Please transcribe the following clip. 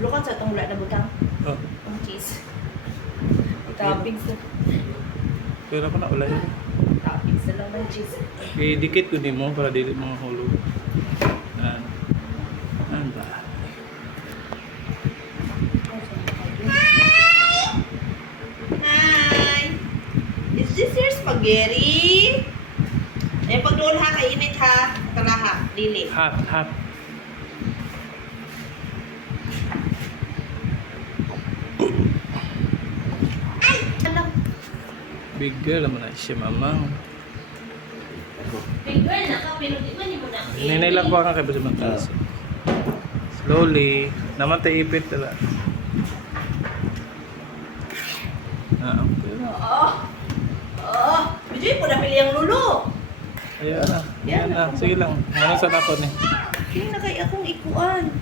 Lukan sa itong wala na butang. Oh, Ang cheese. Toppings na. pero ako na ulay. Toppings na lang ng cheese. Idikit ko din mo para dili mga hulog. Yan. Yan ba? Hi! Is this your spaghetti? Eh, pag doon ha, kainit ha. Tara ha, dili. Hot, hot. Alam, Big girl naman na siya, mamang. big girl na ka, pero di man mo na. Ninay lang ko ang kakaiba sa mga taso. Slowly. Naman tayo ipit tala. Okay. Oo. Oo. Bijoy po na pili ang lulo. Ayan na. Ayan na. Sige lang. Ano sa ako ni? Kaya na kay akong ikuan.